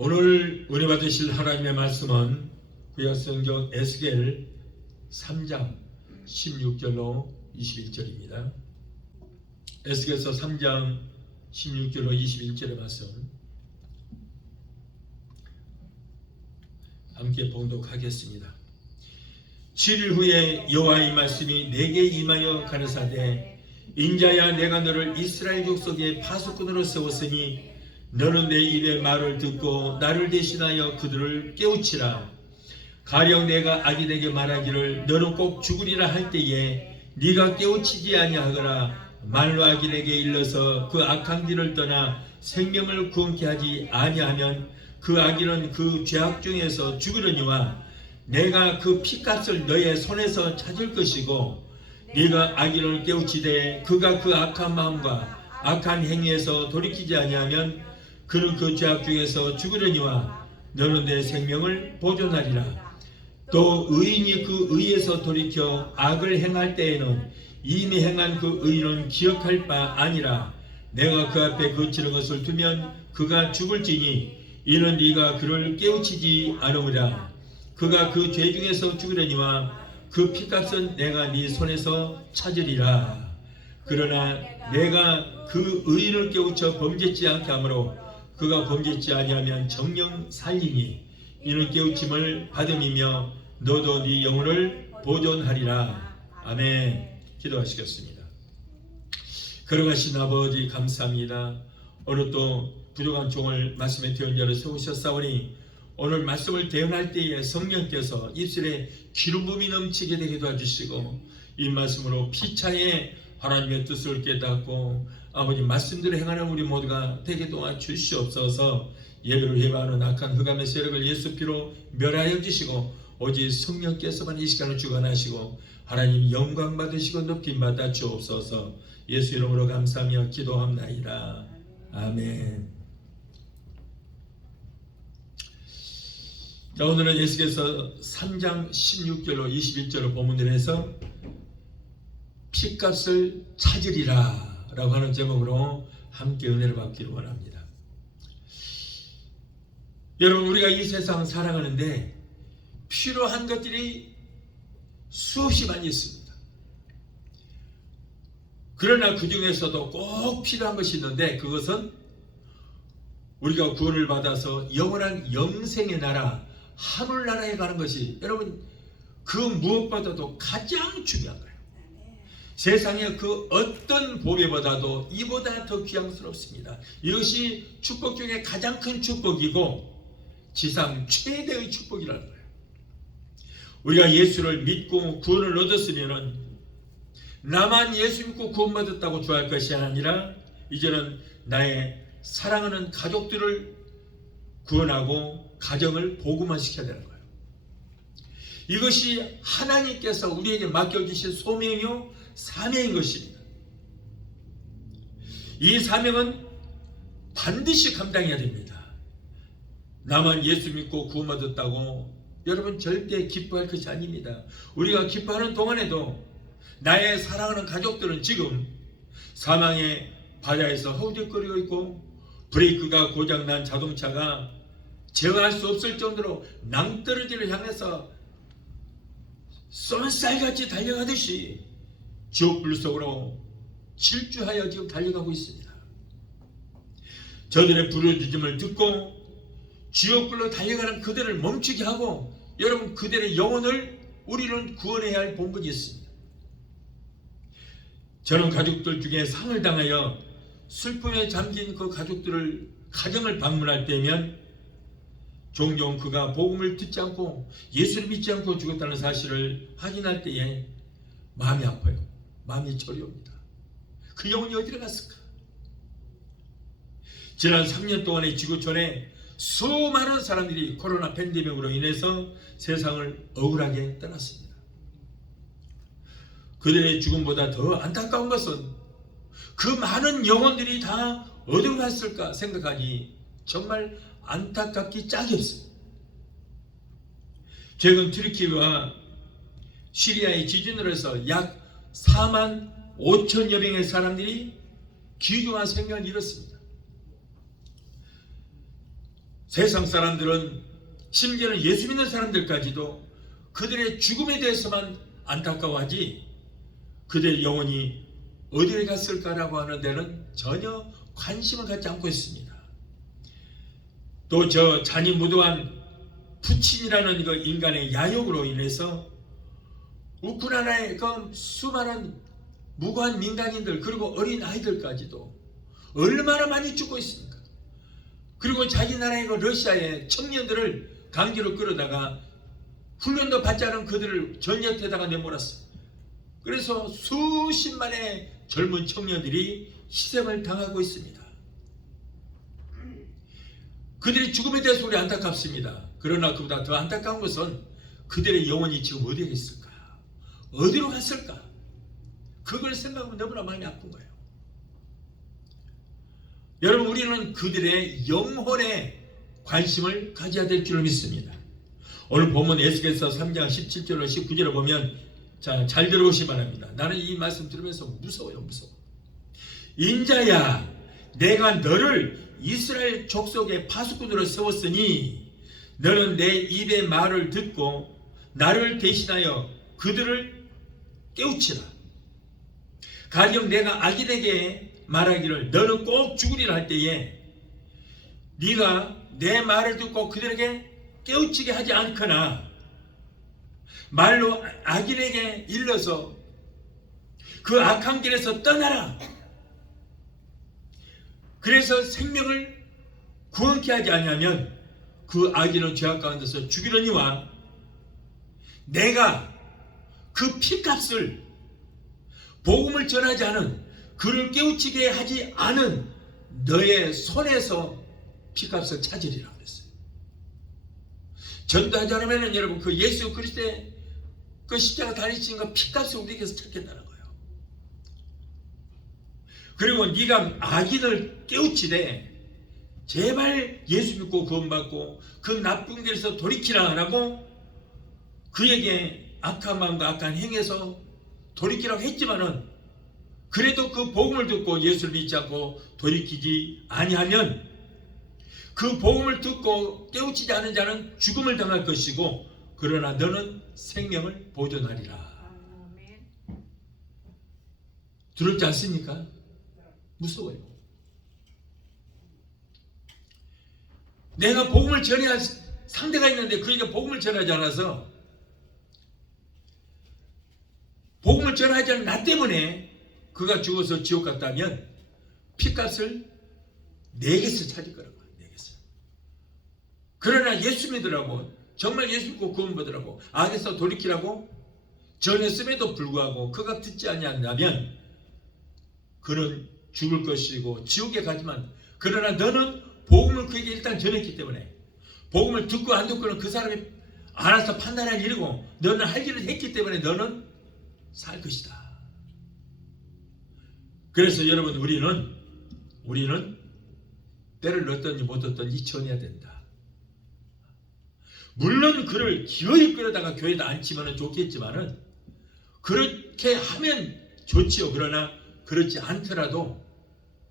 오늘 은혜 받으실 하나님의 말씀은 구약성경 에스겔 3장 16절로 21절입니다. 에스겔서 3장 16절로 21절의 말씀 함께 봉독하겠습니다. 7일 후에 여호와의 말씀이 내게 임하여 가라사대 인자야 내가 너를 이스라엘 족속의 파수꾼으로 세웠으니 너는 내 입의 말을 듣고 나를 대신하여 그들을 깨우치라. 가령 내가 악인에게 말하기를 너는 꼭 죽으리라 할 때에 네가 깨우치지 아니하거나 말로 악인에게 일러서 그 악한 길을 떠나 생명을 구원케 하지 아니하면 그 악인은 그 죄악 중에서 죽으려니와 내가 그 피값을 너의 손에서 찾을 것이고 네가 악인을 깨우치되 그가 그 악한 마음과 악한 행위에서 돌이키지 아니하면 그는 그 죄악 중에서 죽으려니와 너는 내 생명을 보존하리라. 또 의인이 그 의에서 돌이켜 악을 행할 때에는 이미 행한 그 의는 기억할 바 아니라 내가 그 앞에 거치는 것을 두면 그가 죽을지니 이는 네가 그를 깨우치지 않으리라. 그가 그 죄 중에서 죽으려니와 그 피값은 내가 네 손에서 찾으리라. 그러나 내가 그 의인을 깨우쳐 범죄치 않게 하므로 그가 범죄치 아니하면 정령 살리니 이는 깨우침을 받음이며 너도 네 영혼을 보존하리라. 아멘. 기도하시겠습니다. 걸어가신 아버지 감사합니다. 오늘 또 부족한 종을 말씀의 대언자로 세우셨사오니 오늘 말씀을 대언할 때에 성령께서 입술에 기름 부음이 넘치게 되게 도와주시고 이 말씀으로 피차에 하나님의 뜻을 깨닫고 아버지 말씀대로 행하는 우리 모두가 되게 도와주시옵소서. 예배를 회방하는 악한 흑암의 세력을 예수 피로 멸하여 주시고 오직 성령께서만 이 시간을 주관하시고 하나님 영광 받으시고 높임 받아 주옵소서. 예수 이름으로 감사하며 기도합나이다. 아멘. 자, 오늘은 예수께서 3장 16절로 21절을 본문으로 해서 피값을 찾으리라 라고 하는 제목으로 함께 은혜를 받기를 원합니다. 여러분, 우리가 이 세상 살아가는데 필요한 것들이 수없이 많이 있습니다. 그러나 그 중에서도 꼭 필요한 것이 있는데 그것은 우리가 구원을 받아서 영원한 영생의 나라 하늘나라에 가는 것이 여러분 그 무엇보다도 가장 중요한 거예요. 세상의 그 어떤 보배보다도 이보다 더 귀양스럽습니다. 이것이 축복 중에 가장 큰 축복이고 지상 최대의 축복이라는 거예요. 우리가 예수를 믿고 구원을 얻었으면 나만 예수 믿고 구원받았다고 좋아할 것이 아니라 이제는 나의 사랑하는 가족들을 구원하고 가정을 복음화시켜야 되는 거예요. 이것이 하나님께서 우리에게 맡겨주신 소명이요 사명인 것입니다. 이 사명은 반드시 감당해야 됩니다. 나만 예수 믿고 구원받았다고 여러분 절대 기뻐할 것이 아닙니다. 우리가 기뻐하는 동안에도 나의 사랑하는 가족들은 지금 사망의 바다에서 허우적거리고 있고 브레이크가 고장난 자동차가 제어할 수 없을 정도로 낭떠러지를 향해서 쏜 쌀같이 달려가듯이 지옥불 속으로 질주하여 지금 달려가고 있습니다. 저들의 부르짖음을 듣고 지옥불로 달려가는 그들을 멈추게 하고 여러분 그들의 영혼을 우리는 구원해야 할 본분이 있습니다. 저는 가족들 중에 상을 당하여 슬픔에 잠긴 그 가정을 방문할 때면 종종 그가 복음을 듣지 않고 예수를 믿지 않고 죽었다는 사실을 확인할 때에 마음이 아파요. 마음이 저려옵니다. 그 영혼이 어디로 갔을까? 지난 3년 동안의 지구촌에 수많은 사람들이 코로나 팬데믹으로 인해서 세상을 억울하게 떠났습니다. 그들의 죽음보다 더 안타까운 것은 그 많은 영혼들이 다 어디로 갔을까 생각하니 정말 안타깝기 짝이 없습니다. 최근 튀르키예와 시리아의 지진으로 해서 약 4만 5천여 명의 사람들이 귀중한 생명을 잃었습니다. 세상 사람들은 심지어는 예수 믿는 사람들까지도 그들의 죽음에 대해서만 안타까워하지 그들의 영혼이 어디에 갔을까라고 하는 데는 전혀 관심을 갖지 않고 있습니다. 또 저 잔인무도한 푸틴이라는 그 인간의 야욕으로 인해서 우크라이나의 그 수많은 무고한 민간인들 그리고 어린 아이들까지도 얼마나 많이 죽고 있습니까? 그리고 자기 나라의 그 러시아의 청년들을 강제로 끌어다가 훈련도 받지 않은 그들을 전역에다가 내몰았어요. 그래서 수십만의 젊은 청년들이 희생을 당하고 있습니다. 그들의 죽음에 대해서 우리 안타깝습니다. 그러나 그보다 더 안타까운 것은 그들의 영혼이 지금 어디에 있을까? 어디로 갔을까? 그걸 생각하면 너무나 마음이 아픈 거예요. 여러분 우리는 그들의 영혼에 관심을 가져야 될 줄을 믿습니다. 오늘 본문 에스겔서 3장 17절로 19절을 보면 잘 들어보시기 바랍니다. 나는 이 말씀 들으면서 무서워요. 무서워. 인자야 내가 너를 이스라엘 족속의 파수꾼으로 세웠으니 너는 내 입의 말을 듣고 나를 대신하여 그들을 깨우치라. 가령 내가 악인에게 말하기를 너는 꼭 죽으리라 할 때에 네가 내 말을 듣고 그들에게 깨우치게 하지 않거나 말로 악인에게 일러서 그 악한 길에서 떠나라. 그래서 생명을 구원케 하지 아니하면 그 악인은 죄악 가운데서 죽이려니와 내가 그 피값을 복음을 전하지 않은 그를 깨우치게 하지 않은 너의 손에서 피값을 찾으리라고 그랬어요. 전도하지 않으면 여러분 그 예수 그리스도의 그 십자가 달리신 그 피값을 우리에게서 찾겠다는 거예요. 그리고 네가 악인을 깨우치되 제발 예수 믿고 구원받고 그 나쁜 길에서 돌이키라 하라고 그에게 악한 마음과 악한 행에서 돌이키라고 했지만은 그래도 그 복음을 듣고 예수를 믿지 않고 돌이키지 아니하면 그 복음을 듣고 깨우치지 않은 자는 죽음을 당할 것이고 그러나 너는 생명을 보존하리라. 두렵지 않습니까? 무서워요. 내가 복음을 전해야 할 상대가 있는데 그에게 복음을 전하지 않아서 복음을 전하지 않은 나 때문에 그가 죽어서 지옥 갔다면 피값을 내 곁을 찾을 거라고. 내 곁을. 그러나 예수 믿으라고 정말 예수 믿고 구원받으라고 악에서 돌이키라고 전했음에도 불구하고 그가 듣지 아니한다면 그는 죽을 것이고 지옥에 가지만 그러나 너는 복음을 그에게 일단 전했기 때문에 복음을 듣고 안 듣고는 그 사람이 알아서 판단할 일이고 너는 할 일을 했기 때문에 너는 살 것이다. 그래서 여러분 우리는 때를 넣었든지 못 넣었든지 전해야 된다. 물론 그를 기어이 끌어다가 교회에다 앉히면 좋겠지만은 그렇게 하면 좋지요. 그러나 그렇지 않더라도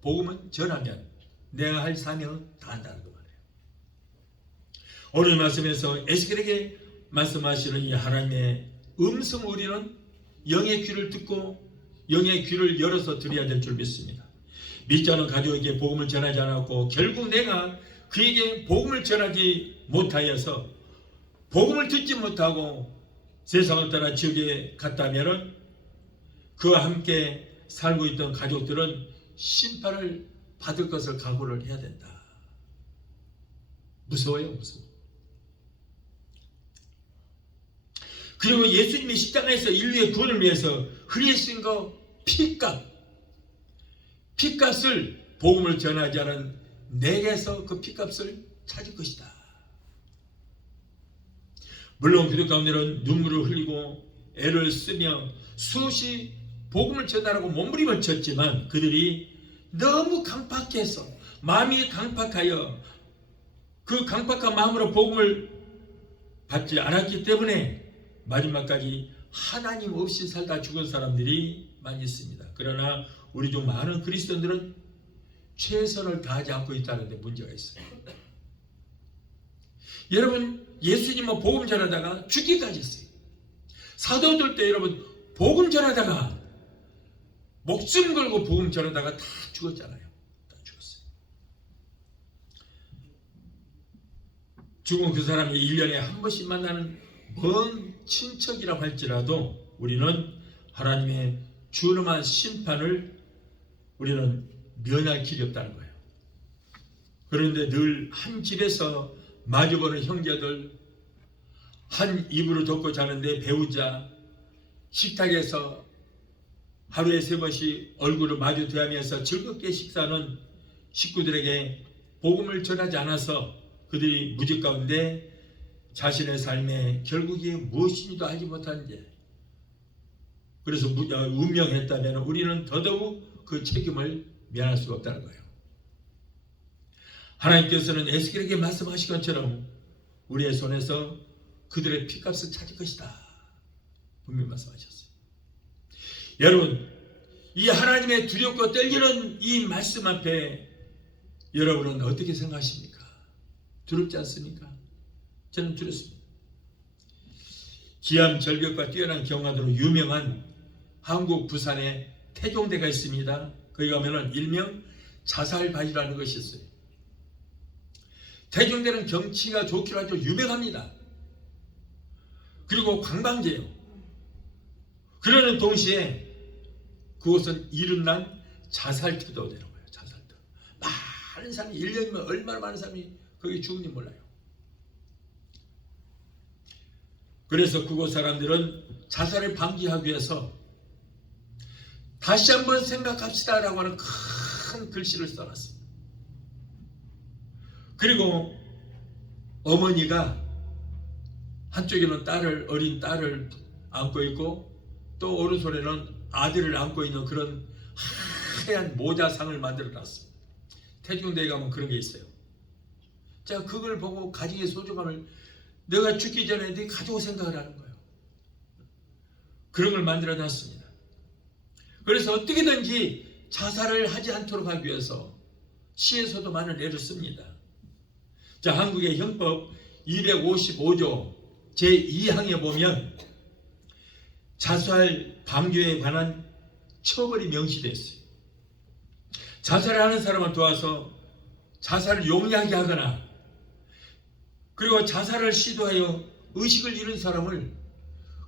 복음은 전하면 내가 할 사명은 다 한다는 거 말이에요. 오늘 말씀에서 에스겔에게 말씀하시는 이 하나님의 음성 우리는 영의 귀를 듣고 영의 귀를 열어서 들어야 될 줄 믿습니다. 믿지 않은 가족에게 복음을 전하지 않았고 결국 내가 그에게 복음을 전하지 못하여서 복음을 듣지 못하고 세상을 떠나 지옥에 갔다면 그와 함께 살고 있던 가족들은 심판을 받을 것을 각오를 해야 된다. 무서워요, 무서워. 그리고 예수님이 십자가에서 인류의 구원을 위해서 흘리신 거 피값을 복음을 전하지 않은 내게서 그 피값을 찾을 것이다. 물론 그들 가운데는 눈물을 흘리고 애를 쓰며 수없이 복음을 전하라고 몸부림을 쳤지만 그들이 너무 강팍해서 마음이 강팍하여 그 강팍한 마음으로 복음을 받지 않았기 때문에 마지막까지 하나님 없이 살다 죽은 사람들이 많이 있습니다. 그러나 우리 중 많은 그리스도인들은 최선을 다하지 않고 있다는 데 문제가 있어요. 여러분, 예수님은 복음 전하다가 죽기까지 했어요. 사도들도 여러분 복음 전하다가 목숨 걸고 복음 전하다가 다 죽었잖아요. 다 죽었어요. 죽은 그 사람이 1년에 한 번씩 만나는 먼 친척이라고 할지라도 우리는 하나님의 준엄한 심판을 우리는 면할 길이 없다는 거예요. 그런데 늘 한 집에서 마주보는 형제들, 한 이불을 덮고 자는데 배우자, 식탁에서 하루에 3번씩 얼굴을 마주 대하면서 즐겁게 식사하는 식구들에게 복음을 전하지 않아서 그들이 무지 가운데 자신의 삶에 결국에 무엇인지도 알지 못한 죄, 그래서 운명했다면 우리는 더더욱 그 책임을 면할 수가 없다는 거예요. 하나님께서는 에스겔에게 말씀하신 것처럼 우리의 손에서 그들의 피값을 찾을 것이다 분명히 말씀하셨어요. 여러분, 이 하나님의 두렵고 떨리는 이 말씀 앞에 여러분은 어떻게 생각하십니까? 두렵지 않습니까? 저는 두렵습니다. 기암 절벽과 뛰어난 경관으로 유명한 한국 부산에 태종대가 있습니다. 거기 가면은 일명 자살바위라는 것이 있어요. 태종대는 경치가 좋기로 아주 유명합니다. 그리고 관광지예요. 그러는 동시에 그곳은 이름난 자살터도 되는 거예요. 자살터. 많은 사람이 1년이면 얼마나 많은 사람이 거기 죽은지 몰라요. 그래서 그곳 사람들은 자살을 방지하기 위해서 다시 한번 생각합시다라고 하는 큰 글씨를 써놨습니다. 그리고 어머니가 한쪽에는 어린 딸을 안고 있고 또 오른손에는 아들을 안고 있는 그런 하얀 모자상을 만들어 놨습니다. 태중대에 가면 그런 게 있어요. 자, 그걸 보고 가정의 소중함을 내가 죽기 전에 네 가족 생각을 하는 거예요. 그런 걸 만들어 놨습니다. 그래서 어떻게든지 자살을 하지 않도록 하기 위해서 시에서도 많은 애를 씁니다. 자, 한국의 형법 255조 제2항에 보면 자살 방조에 관한 처벌이 명시되어 있어요. 자살을 하는 사람을 도와서 자살을 용이하게 하거나 그리고 자살을 시도하여 의식을 잃은 사람을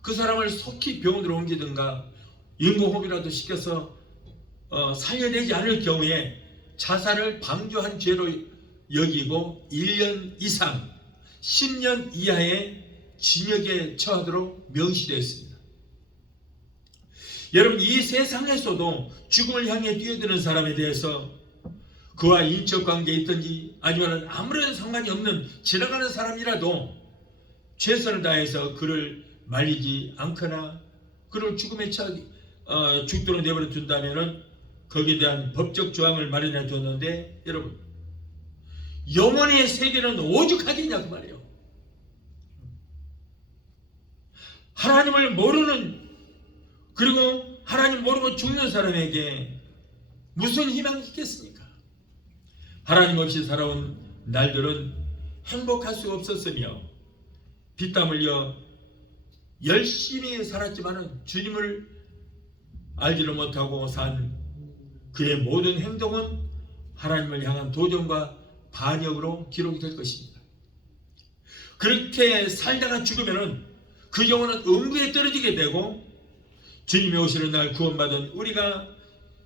그 사람을 속히 병원으로 옮기든가 인공호흡이라도 시켜서 살려내지 않을 경우에 자살을 방조한 죄로 여기고 1년 이상 10년 이하의 징역에 처하도록 명시되어 있습니다. 여러분, 이 세상에서도 죽음을 향해 뛰어드는 사람에 대해서 그와 인척관계에 있든지 아니면 아무런 상관이 없는 지나가는 사람이라도 최선을 다해서 그를 말리지 않거나 그를 죽음에 죽도록 내버려 둔다면 거기에 대한 법적 조항을 마련해 뒀는데 여러분, 영혼의 세계는 오죽하겠냐 그 말이에요. 하나님을 모르는 그리고 하나님 모르고 죽는 사람에게 무슨 희망이 있겠습니까? 하나님 없이 살아온 날들은 행복할 수 없었으며 피땀 흘려 열심히 살았지만 주님을 알지를 못하고 산 그의 모든 행동은 하나님을 향한 도전과 반역으로 기록이 될 것입니다. 그렇게 살다가 죽으면은 그 영혼은 음부에 떨어지게 되고, 주님이 오시는 날 구원받은 우리가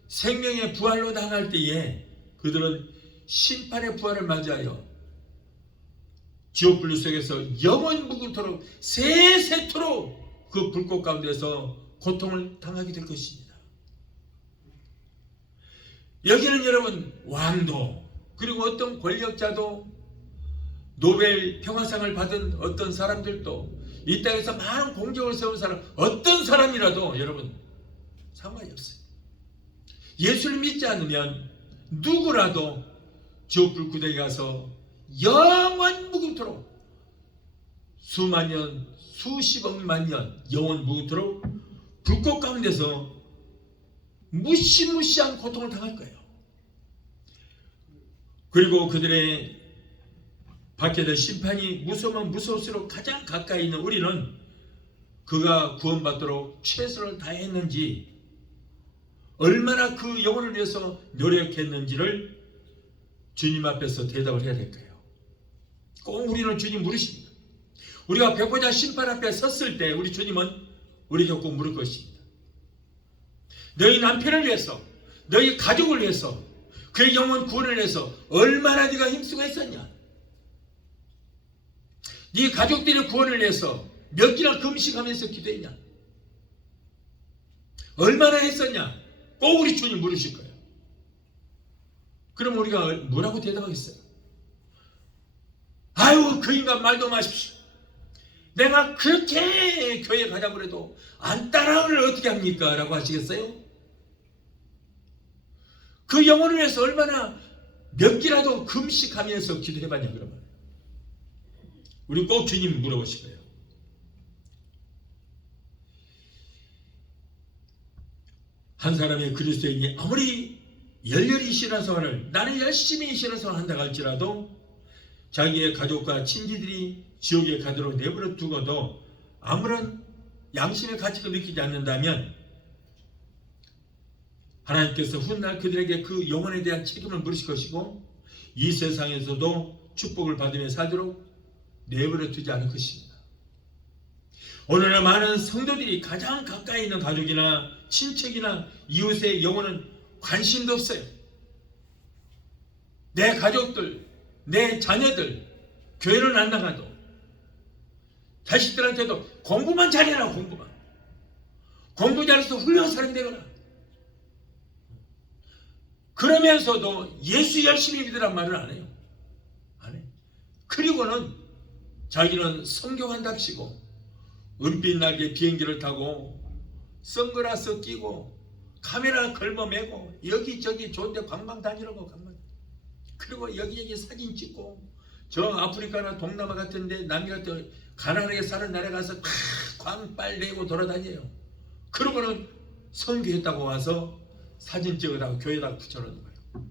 생명의 부활로 나갈 때에 그들은 심판의 부활을 맞이하여 지옥불 속에서 영원 무궁토록 세세토록 그 불꽃 가운데서 고통을 당하게 될 것입니다. 여기는 여러분 왕도, 그리고 어떤 권력자도, 노벨 평화상을 받은 어떤 사람들도, 이 땅에서 많은 공적을 세운 사람, 어떤 사람이라도 여러분 상관이 없어요. 예수를 믿지 않으면 누구라도 지옥불 구덩이에 가서 영원 무궁토록 수만 년, 수십억만 년 영원 무궁토록 불꽃 가운데서 무시무시한 고통을 당할 거예요. 그리고 그들의 받게 될 심판이 무서우면 무서울수록 가장 가까이 있는 우리는 그가 구원받도록 최선을 다했는지, 얼마나 그 영혼을 위해서 노력했는지를 주님 앞에서 대답을 해야 될 거예요. 꼭 우리는 주님 물으십니다. 우리가 백보자 심판 앞에 섰을 때 우리 주님은 우리에게 꼭 물을 것입니다. 너희 남편을 위해서, 너희 가족을 위해서, 그의 영혼 구원을 위해서 얼마나 네가 힘쓰고 했었냐? 네 가족들의 구원을 위해서 몇 끼나 금식하면서 기도했냐? 얼마나 했었냐? 꼭 우리 주님 물으실 거예요. 그럼 우리가 뭐라고 대답하겠어요? 아유, 그 인간 말도 마십시오. 내가 그렇게 교회 가자고 해도 안 따라오를 어떻게 합니까? 라고 하시겠어요? 그 영혼을 위해서 얼마나 몇 끼라도 금식하면서 기도해봤냐 그러면. 우리 꼭 주님 물어보실 거예요. 한 사람의 그리스도인이 아무리 열렬히 신앙생활을, 나는 열심히 신앙생활을 한다고 할지라도 자기의 가족과 친지들이 지옥에 가도록 내버려 두고도 아무런 양심의 가치를 느끼지 않는다면 하나님께서 훗날 그들에게 그 영혼에 대한 책임을 물으실 것이고, 이 세상에서도 축복을 받으며 살도록 내버려 두지 않을 것입니다. 오늘날 많은 성도들이 가장 가까이 있는 가족이나 친척이나 이웃의 영혼은 관심도 없어요. 내 가족들, 내 자녀들 교회는 안 나가도 자식들한테도 공부만 잘해라, 공부 잘해서 훌륭한 사람이 되거라. 그러면서도 예수 열심히 믿으란 말을 안 해요. 안 해. 그리고는 자기는 성경한답시고 은빛 날개 비행기를 타고 선글라스 끼고 카메라 걸머매고 여기저기 좋은데 관광 다니라고 간만. 그리고 여기저기 사진 찍고 저 아프리카나 동남아 같은데 남미 같은 가난하게 사는 나라에 가서 광빨 내고 돌아다녀요. 그러고는 선교했다고 와서 사진 찍으라고 교회에다가 붙여놓는 거예요.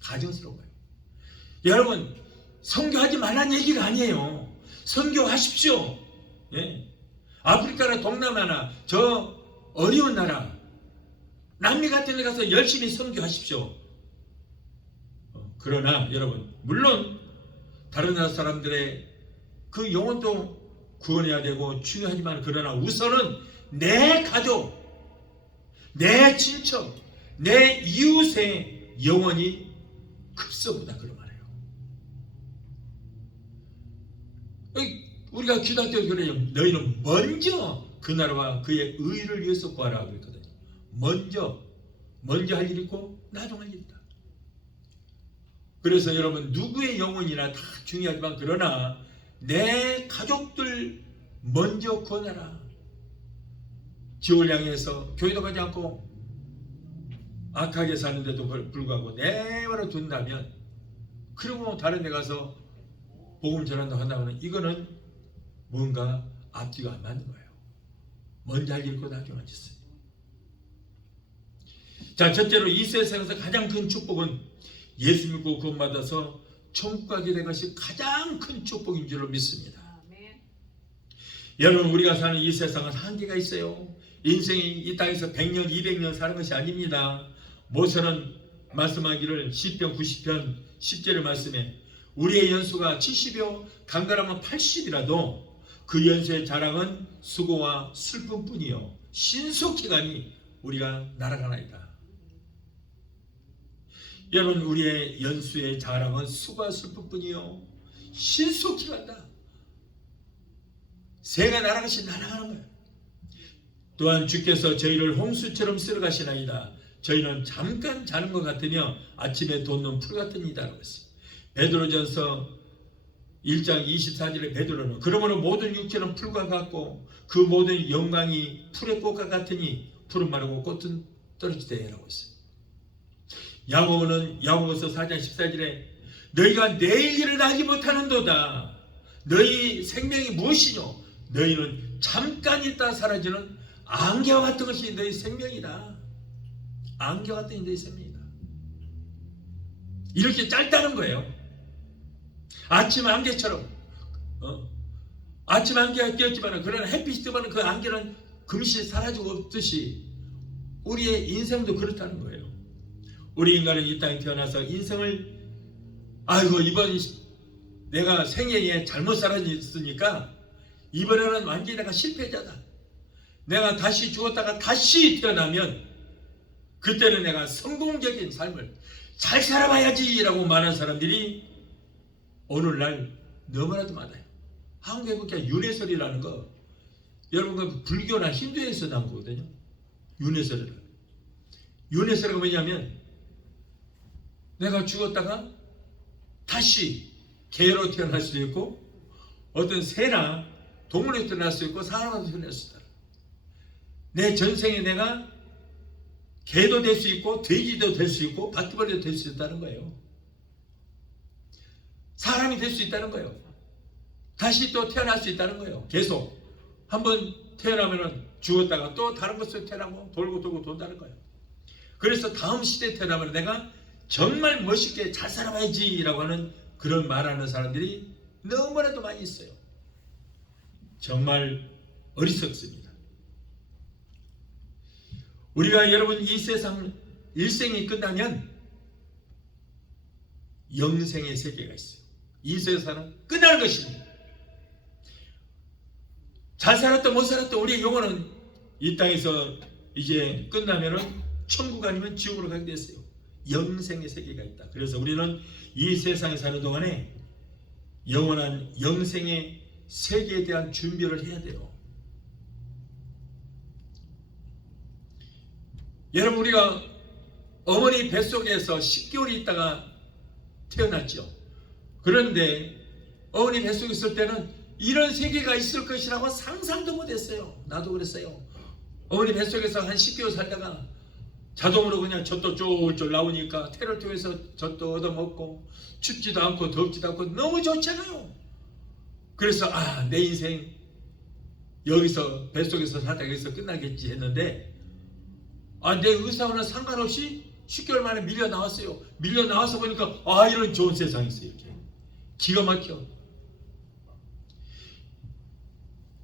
가증스러운 거예요. 여러분, 선교하지 말라는 얘기가 아니에요. 선교하십시오. 예. 아프리카나 동남아나 저 어려운 나라 남미 같은 데 가서 열심히 선교하십시오. 그러나 여러분, 물론 다른 나라 사람들의 그 영혼도 구원해야 되고 중요하지만, 그러나 우선은 내 가족, 내 친척, 내 이웃의 영혼이 급선무다 그런 말이에요. 우리가 기도할 때 그래요. 너희는 먼저 그 나라와 그의 의를 위해서 구하라 그랬거든요. 먼저 할 일이 있고 나중 할 일이다. 그래서 여러분, 누구의 영혼이나 다 중요하지만, 그러나 내 가족들 먼저 구원하라. 지옥을 향해서 교회도 가지 않고 악하게 사는데도 불구하고 내버려 둔다면, 그리고 다른 데 가서 복음 전한다고 한다면 이거는 뭔가 앞뒤가 안 맞는 거예요. 먼저 할 일 있고 나중 할 짓을. 자, 첫째로 이 세상에서 가장 큰 축복은 예수 믿고 구원받아서 천국 가게 된 것이 가장 큰 축복인 줄로 믿습니다. 여러분, 우리가 사는 이 세상은 한계가 있어요. 인생이 이 땅에서 100년, 200년 사는 것이 아닙니다. 모세는 말씀하기를 시편 90편 10절의 말씀에 우리의 연수가 70여 강건하면 80이라도 그 연수의 자랑은 수고와 슬픔뿐이요 신속히 가니 우리가 날아가나이다. 여러분, 우리의 연수의 자랑은 수고와 슬픔뿐이요 신속히 간다. 새가 날아가시 날아가는 거예요. 또한 주께서 저희를 홍수처럼 쓸어가시나이다. 저희는 잠깐 자는 것 같으며 아침에 돋는 풀 같은 이다라고 했어요. 베드로전서 1장 24절에 베드로는 그러므로 모든 육체는 풀과 같고 그 모든 영광이 풀의 꽃과 같으니 풀은 마르고 꽃은 떨어지되라고 했어요. 야고보는 야고보서 4장 14절에 너희가 내일 일을 알지 못하는도다. 너희 생명이 무엇이뇨? 너희는 잠깐 있다 사라지는 안개와 같은 것이 너희 생명이다. 안개와 같은 너희 생명이다. 이렇게 짧다는 거예요. 아침 안개처럼 아침 안개가 끼었지만 그러나 햇빛이 뜨면 그 안개는 금시 사라지고 없듯이 우리의 인생도 그렇다는 거예요. 우리 인간은 이 땅에 태어나서 인생을 아이고 이번 내가 생애에 잘못 살았으니까 이번에는 완전히 내가 실패자다. 내가 다시 죽었다가 다시 태어나면 그때는 내가 성공적인 삶을 잘 살아봐야지 라고 말하는 사람들이 오늘날 너무나도 많아요. 한국에 보니까 윤회설이라는 거 여러분 그 불교나 힌두에서 나온 거거든요. 윤회설이라는 윤회설이 뭐냐면 내가 죽었다가 다시 개로 태어날 수도 있고 어떤 새나 동물로 태어날 수도 있고 사람으로 태어날 수도 있다. 내 전생에 내가 개도 될 수 있고 돼지도 될 수 있고 바퀴벌레도 될 수 있다는 거예요. 사람이 될 수 있다는 거예요. 다시 또 태어날 수 있다는 거예요. 계속 한번 태어나면 죽었다가 또 다른 것으로 태어나고 돌고 돌고 돈다는 거예요. 그래서 다음 시대에 태어나면 내가 정말 멋있게 잘 살아봐야지 라고 하는 그런 말하는 사람들이 너무나도 많이 있어요. 정말 어리석습니다. 우리가 여러분 이 세상 일생이 끝나면 영생의 세계가 있어요. 이 세상은 끝나는 것입니다. 잘 살았다 못 살았다 우리의 영혼은 이 땅에서 이제 끝나면은 천국 아니면 지옥으로 가게 됐어요. 영생의 세계가 있다. 그래서 우리는 이 세상에 사는 동안에 영원한 영생의 세계에 대한 준비를 해야 돼요. 여러분 우리가 어머니 뱃속에서 10개월이 있다가 태어났죠. 그런데 어머니 뱃속에 있을 때는 이런 세계가 있을 것이라고 상상도 못했어요. 나도 그랬어요. 어머니 뱃속에서 한 10개월 살다가 자동으로 그냥 젖도 쫄쫄 나오니까 태를 통해서 젖도 얻어먹고 춥지도 않고 덥지도 않고 너무 좋잖아요. 그래서 내 인생 여기서 뱃속에서 살다가 여기서 끝나겠지 했는데 내 의사와는 상관없이 10개월 만에 밀려 나왔어요. 밀려 나와서 보니까 이런 좋은 세상이 있어요. 이렇게 기가 막혀.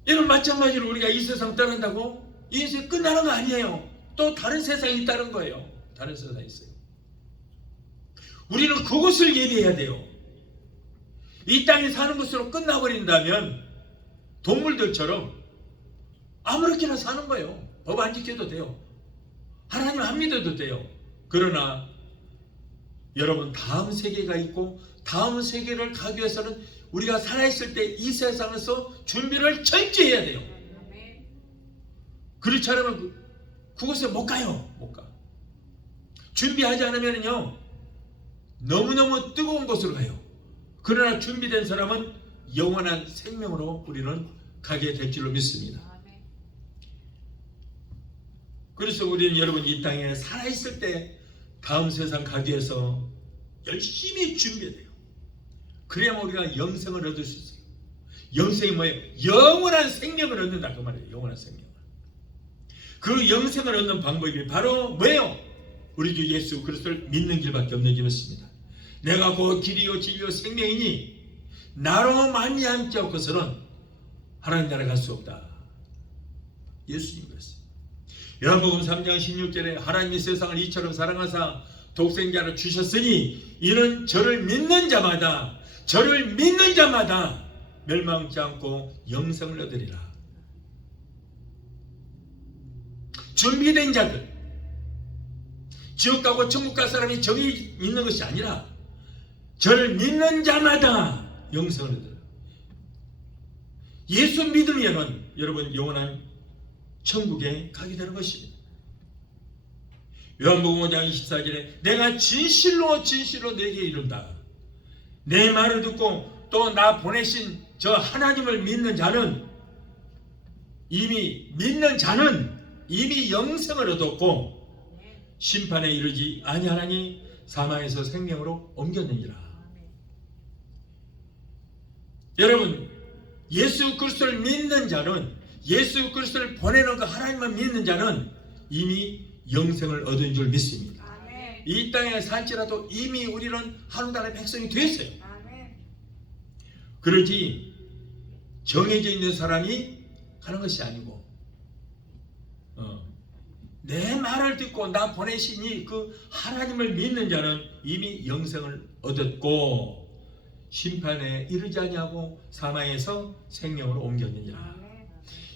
이런 마찬가지로 우리가 이 세상 떠난다고 인생 끝나는 거 아니에요. 또 다른 세상이 있다는 거예요. 다른 세상이 있어요. 우리는 그곳을 예비해야 돼요. 이 땅에 사는 것으로 끝나버린다면 동물들처럼 아무렇게나 사는 거예요. 법 안 지켜도 돼요. 하나님 안 믿어도 돼요. 그러나 여러분 다음 세계가 있고 다음 세계를 가기 위해서는 우리가 살아있을 때 이 세상에서 준비를 철저히 해야 돼요. 그렇지 않으면 그곳에 못 가요. 못 가. 준비하지 않으면요 너무너무 뜨거운 곳으로 가요. 그러나 준비된 사람은 영원한 생명으로 우리는 가게 될 줄로 믿습니다. 그래서 우리는 여러분 이 땅에 살아있을 때 다음 세상 가기 위해서 열심히 준비해야 돼요. 그래야만 우리가 영생을 얻을 수 있어요. 영생이 뭐예요? 영원한 생명을 얻는다 그 말이에요. 영원한 생명. 그 영생을 얻는 방법이 바로 뭐예요? 우리 주 예수 그리스도를 믿는 길밖에 없는 줄 믿습니다. 내가 그 길이요 진리요 생명이니 나로 말미암지 않고서는 하나님 나라에 갈 수 없다. 예수님 그랬어요. 요한복음 3장 16절에 하나님이 세상을 이처럼 사랑하사 독생자를 주셨으니 이는 저를 믿는 자마다 저를 믿는 자마다 멸망치 않고 영생을 얻으리라. 준비된 자들, 지옥 가고 천국 갈 사람이 저기 있는 것이 아니라 저를 믿는 자마다 영생을 얻으리라. 예수 믿으면은 여러분 영원한 천국에 가게 되는 것입니다. 요한복음 5장 24절에 내가 진실로 진실로 내게 이른다. 내 말을 듣고 또 나 보내신 저 하나님을 믿는 자는 이미 영생을 얻었고 심판에 이르지 아니하나니 사망에서 생명으로 옮겼느니라. 여러분, 예수 그리스도를 믿는 자는, 예수 그리스도를 보내는 그 하나님을 믿는 자는 이미 영생을 얻은 줄 믿습니다. 아멘. 이 땅에 살지라도 이미 우리는 하나님 나라의 백성이 됐어요. 아멘. 그러지 정해져 있는 사람이 가는 것이 아니고 내 말을 듣고 나 보내시니 그 하나님을 믿는 자는 이미 영생을 얻었고 심판에 이르지 아니하고 사망에서 생명으로 옮겼느니라. 아멘.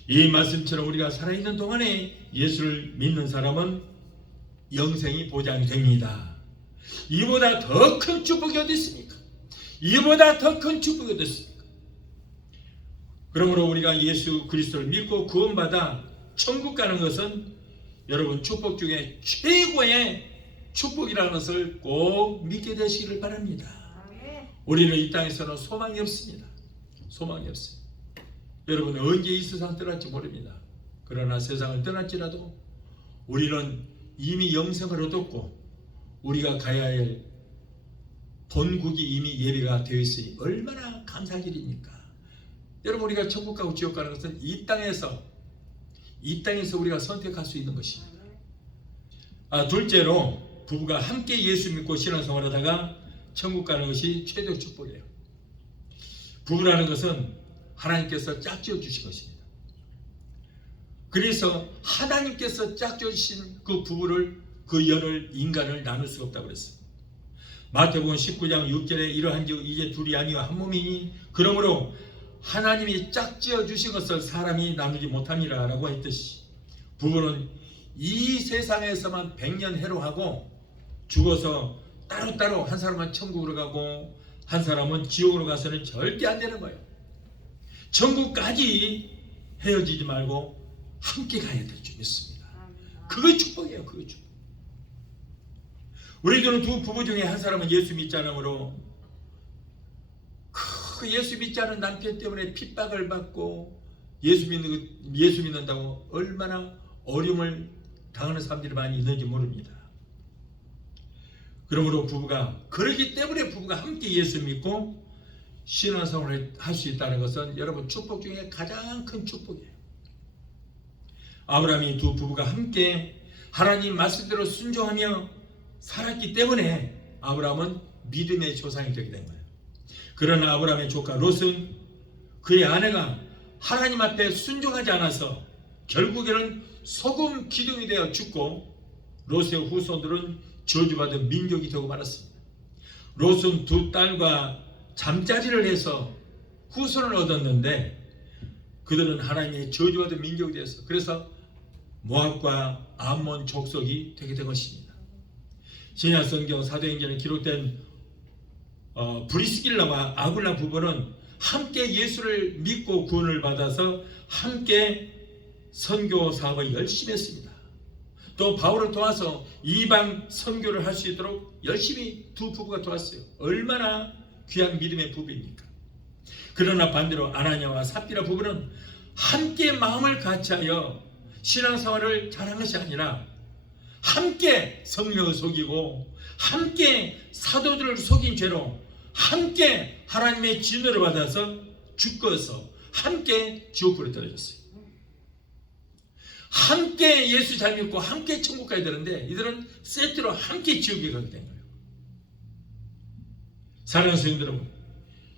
이 말씀처럼 우리가 살아있는 동안에 예수를 믿는 사람은 영생이 보장이 됩니다. 이보다 더 큰 축복이 어디 있습니까? 이보다 더 큰 축복이 어디 있습니까? 그러므로 우리가 예수 그리스도를 믿고 구원받아 천국 가는 것은 여러분 축복 중에 최고의 축복이라는 것을 꼭 믿게 되시기를 바랍니다. 아멘. 우리는 이 땅에서는 소망이 없습니다. 소망이 없어요. 여러분 언제 이 세상 떠날지 모릅니다. 그러나 세상을 떠날지라도 우리는 이미 영생을 얻었고 우리가 가야 할 본국이 이미 예비가 되어 있으니 얼마나 감사할 일입니까? 여러분 우리가 천국 가고 지옥 가는 것은 이 땅에서 우리가 선택할 수 있는 것입니다. 둘째로 부부가 함께 예수 믿고 신앙생활하다가 천국 가는 것이 최대 축복이에요. 부부라는 것은 하나님께서 짝지어 주신 것입니다. 그래서 하나님께서 짝지어 주신 그 부부를, 그 연을, 인간을 나눌 수가 없다고 그랬어요. 마태복음 19장 6절에 이러한즉 이제 둘이 아니요 한 몸이니 그러므로 하나님이 짝지어 주신 것을 사람이 나누지 못함이라 라고 했듯이 부부는 이 세상에서만 100년 해로하고 죽어서 따로따로 한 사람은 천국으로 가고 한 사람은 지옥으로 가서는 절대 안 되는 거예요. 천국까지 헤어지지 말고 함께 가야 될 줄 믿습니다. 그게 축복이에요. 그게 축복. 우리들은 두 부부 중에 한 사람은 예수 믿지 않으므로 그 예수 믿지 않은 남편 때문에 핍박을 받고 예수 믿는다고 얼마나 어려움을 당하는 사람들이 많이 있는지 모릅니다. 그러므로 그러기 때문에 부부가 함께 예수 믿고 신앙생활을 할 수 있다는 것은 여러분 축복 중에 가장 큰 축복이에요. 아브라함이 두 부부가 함께 하나님 말씀대로 순종하며 살았기 때문에 아브라함은 믿음의 조상이 되게 된 거예요. 그러나 아브라함의 조카 롯은 그의 아내가 하나님 앞에 순종하지 않아서 결국에는 소금 기둥이 되어 죽고 롯의 후손들은 저주받은 민족이 되고 말았습니다. 롯은 두 딸과 잠자리를 해서 후손을 얻었는데 그들은 하나님의 저주받은 민족이 되었어. 그래서 모압과 암몬 족속이 되게 된 것입니다. 신약성경 사도행전에 기록된 브리스길라와 아굴라 부부는 함께 예수를 믿고 구원을 받아서 함께 선교 사업을 열심히 했습니다. 또 바울을 도와서 이방 선교를 할 수 있도록 열심히 두 부부가 도왔어요. 얼마나 귀한 믿음의 부부입니까? 그러나 반대로 아나니아와 삽비라 부부는 함께 마음을 같이하여 신앙생활을 잘한 것이 아니라 함께 성령을 속이고 함께 사도들을 속인 죄로 함께 하나님의 진노를 받아서 죽어서 함께 지옥불에 떨어졌어요. 함께 예수 잘 믿고 함께 천국 가야 되는데 이들은 세트로 함께 지옥에 가게 된 거예요. 사랑하는 성도 여러분,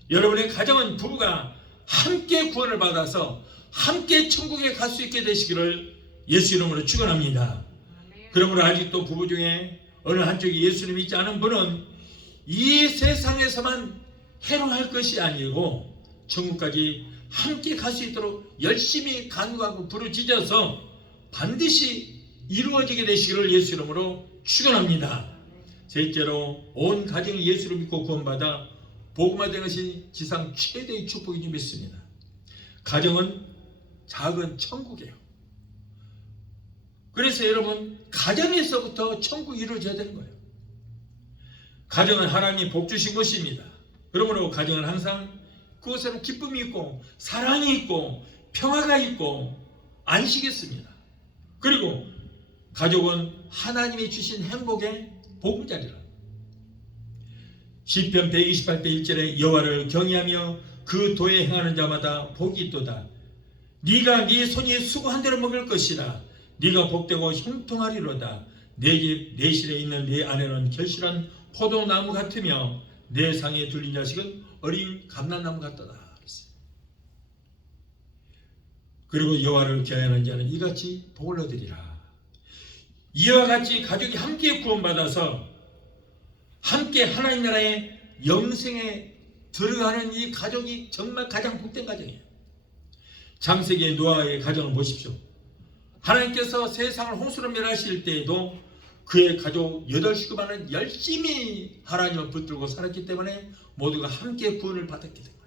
여러분의 가정은 부부가 함께 구원을 받아서 함께 천국에 갈 수 있게 되시기를 예수 이름으로 축원합니다. 그러므로 아직도 부부 중에 어느 한쪽이 예수를 믿지 않은 분은 이 세상에서만 해로할 것이 아니고 천국까지 함께 갈 수 있도록 열심히 간구하고 부르짖어서 반드시 이루어지게 되시기를 예수 이름으로 축원합니다. 셋째로 온 가정이 예수를 믿고 구원받아 복음화되는 것이 지상 최대의 축복인 줄 믿습니다. 가정은 작은 천국이에요. 그래서 여러분 가정에서부터 천국이 이루어져야 되는 거예요. 가정은 하나님이 복 주신 것입니다. 그러므로 가정은 항상 그곳에는 기쁨이 있고 사랑이 있고 평화가 있고 안식이 있습니다. 그리고 가족은 하나님이 주신 행복의 보금자리라. 시편 128편 1절에 여호와를 경외하며 그 도에 행하는 자마다 복이 있도다. 네가 네 손이 수고한 대로 먹을 것이라. 네가 복되고 형통하리로다. 내 집 내 실에 있는 네 아내는 결실한 포도나무 같으며 내 상에 둘린 자식은 어린 감람나무 같도다. 그리고 여호와를 경외하는 자는 이같이 복을 얻으리라. 이와 같이 가족이 함께 구원받아서 함께 하나님 나라의 영생에 들어가는 이 가족이 정말 가장 복된 가정이에요. 창세기의 노아의 가정을 보십시오. 하나님께서 세상을 홍수로 멸하실 때에도 그의 가족 8식구만은 열심히 하나님을 붙들고 살았기 때문에 모두가 함께 구원을 받았게 된 거예요.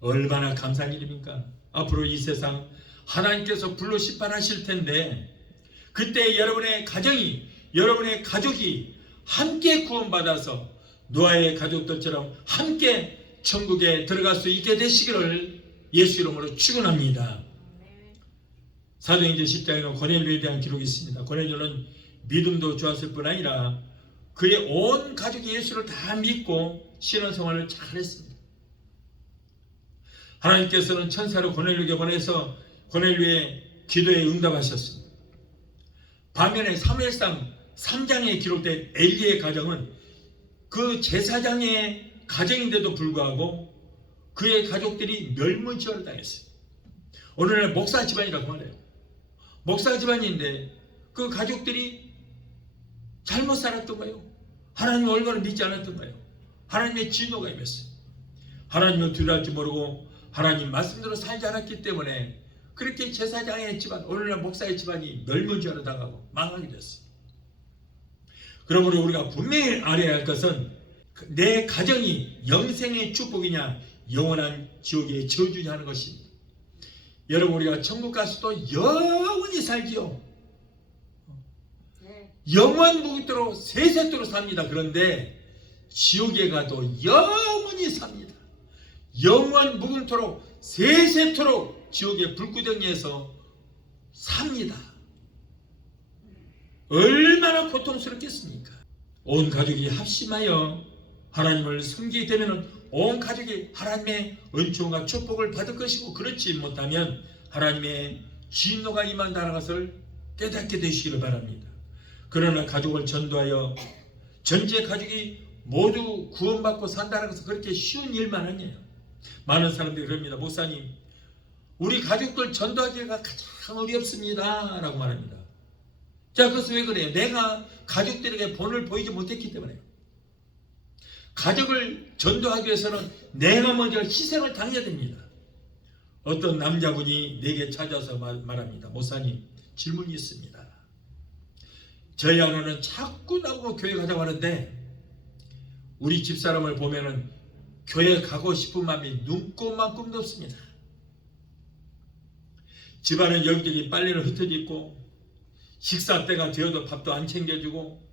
얼마나 감사한 일입니까? 앞으로 이 세상 하나님께서 불로 심판하실 텐데 그때 여러분의 가정이, 여러분의 가족이 함께 구원받아서 노아의 가족들처럼 함께 천국에 들어갈 수 있게 되시기를 예수 이름으로 축원합니다. 사도행전 10장에는 고넬료에 대한 기록이 있습니다. 고넬료는 믿음도 좋았을 뿐 아니라 그의 온 가족이 예수를 다 믿고 신앙생활을 잘했습니다. 하나님께서는 천사로 고넬료에게 보내서 고넬료의 기도에 응답하셨습니다. 반면에 사무엘상 3장에 기록된 엘리의 가정은 그 제사장의 가정인데도 불구하고 그의 가족들이 멸문지화를 당했어요. 오늘날 목사 집안이라고 말해요. 목사 집안인데 그 가족들이 잘못 살았던 거예요. 하나님 얼굴을 믿지 않았던 거예요. 하나님의 진노가 임했어요. 하나님을 두려워할 줄 모르고 하나님 말씀대로 살지 않았기 때문에 그렇게 제사장의 집안, 오늘날 목사의 집안이 멸문지화를 당하고 망하게 됐어요. 그러므로 우리가 분명히 알아야 할 것은 내 가정이 영생의 축복이냐 영원한 지옥의 저주냐 하는 것입니다. 여러분 우리가 천국 가서도 영원히 살지요. 영원 무궁토록 세세토록 삽니다. 그런데 지옥에 가도 영원히 삽니다. 영원 무궁토록 세세토록 지옥의 불구덩이에서 삽니다. 얼마나 고통스럽겠습니까? 온 가족이 합심하여 하나님을 섬기게 되면 온 가족이 하나님의 은총과 축복을 받을 것이고 그렇지 못하면 하나님의 진노가 임한다는 것을 깨닫게 되시기를 바랍니다. 그러나 가족을 전도하여 전체 가족이 모두 구원받고 산다는 것은 그렇게 쉬운 일만 아니에요. 많은 사람들이 그럽니다. 목사님, 우리 가족들 전도하기가 가장 어렵습니다 라고 말합니다. 자, 그것은 왜 그래요? 내가 가족들에게 본을 보이지 못했기 때문에요. 가족을 전도하기 위해서는 내가 먼저 희생을 당해야 됩니다. 어떤 남자분이 내게 찾아서 말합니다. 목사님, 질문이 있습니다. 저희 아내는 자꾸 나보고 교회 가자고 하는데 우리 집사람을 보면은 교회 가고 싶은 마음이 눈꼽만큼도 없습니다. 집안은 여기저기 빨래는 흩어져 있고 식사 때가 되어도 밥도 안 챙겨주고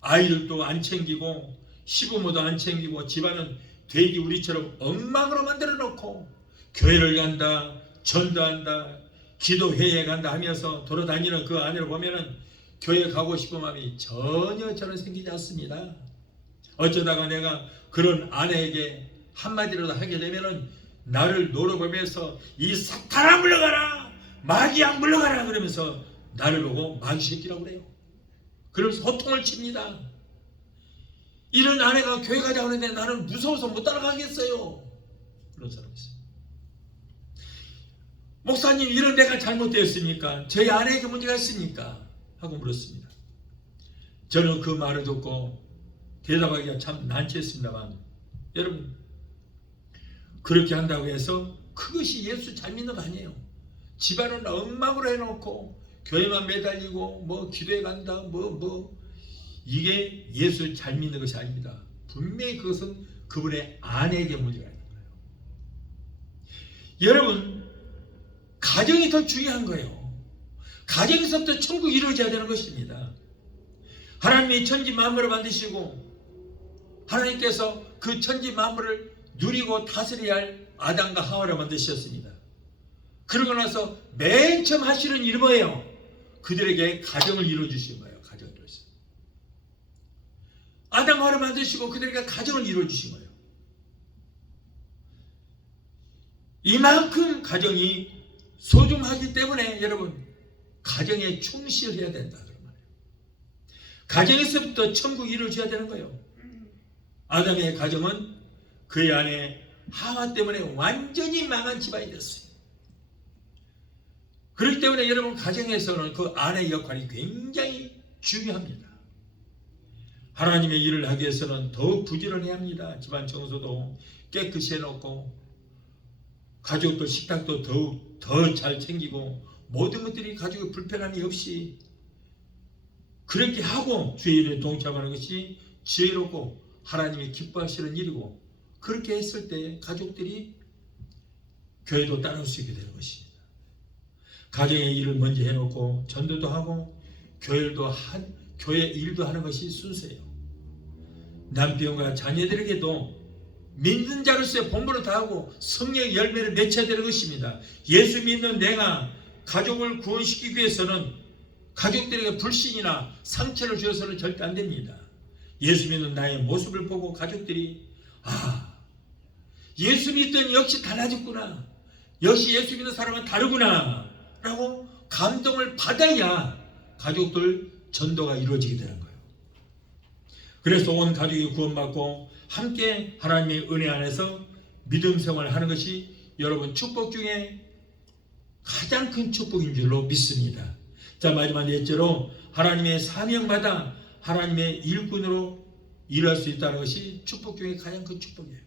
아이들도 안 챙기고 시부모도 안 챙기고 집안은 돼지 우리처럼 엉망으로 만들어 놓고 교회를 간다, 전도한다, 기도회에 간다 하면서 돌아다니는 그 아내를 보면은 교회 가고 싶은 마음이 전혀 저는 생기지 않습니다. 어쩌다가 내가 그런 아내에게 한마디라도 하게 되면은 나를 노려보면서 이 사탄아 물러가라, 마귀야 물러가라 그러면서 나를 보고 마귀 새끼라고 그래요. 그러면서 호통을 칩니다. 이런 아내가 교회 가자고 하는데 나는 무서워서 못 따라가겠어요. 그런 사람이 있어요. 목사님, 이런 내가 잘못되었습니까? 저희 아내에게 문제가 있습니까? 하고 물었습니다. 저는 그 말을 듣고 대답하기가 참 난처했습니다만, 여러분, 그렇게 한다고 해서 그것이 예수 잘 믿는 거 아니에요. 집안은 엉망으로 해놓고 교회만 매달리고 뭐 기도에 간다 이게 예수 잘 믿는 것이 아닙니다. 분명히 그것은 그분의 아내에게 문제가 있는 거예요. 여러분, 가정이 더 중요한 거예요. 가정에서부터 천국이 이루어져야 되는 것입니다. 하나님이 천지 만물을 만드시고 하나님께서 그 천지 만물을 누리고 다스려야 할 아담과 하와를 만드셨습니다. 그러고 나서 맨 처음 하시는 일이 뭐예요? 그들에게 가정을 이루어주신 거예요. 가정을 이루어주신 거예요. 아담 하와를 만드시고 그들에게 가정을 이루어주신 거예요. 이만큼 가정이 소중하기 때문에 여러분, 가정에 충실해야 된다. 가정에서부터 천국이 이루어져야 되는 거예요. 아담의 가정은 그의 아내 하와 때문에 완전히 망한 집안이 됐어요. 그렇기 때문에 여러분, 가정에서는 그 아내의 역할이 굉장히 중요합니다. 하나님의 일을 하기 위해서는 더욱 부지런해야 합니다. 집안 청소도 깨끗이 해놓고 가족들 식탁도 더욱 더 잘 챙기고 모든 것들이 가족의 불편함이 없이 그렇게 하고 주의 일에 동참하는 것이 지혜롭고 하나님이 기뻐하시는 일이고, 그렇게 했을 때 가족들이 교회도 따라올 수 있게 되는 것입니다. 가정의 일을 먼저 해놓고 전도도 하고 교회 일도 하는 것이 순서예요. 남편과 자녀들에게도 믿는 자로서의 본분을 다하고 성령의 열매를 맺혀야 되는 것입니다. 예수 믿는 내가 가족을 구원시키기 위해서는 가족들에게 불신이나 상처를 주어서는 절대 안 됩니다. 예수 믿는 나의 모습을 보고 가족들이 예수 믿더니 역시 달라졌구나, 역시 예수 믿는 사람은 다르구나 라고 감동을 받아야 가족들 전도가 이루어지게 되는 거예요. 그래서 온 가족이 구원받고 함께 하나님의 은혜 안에서 믿음 생활을 하는 것이 여러분 축복 중에 가장 큰 축복인 줄로 믿습니다. 자, 마지막 넷째로 하나님의 사명받아 하나님의 일꾼으로 일할 수 있다는 것이 축복 중에 가장 큰 축복이에요.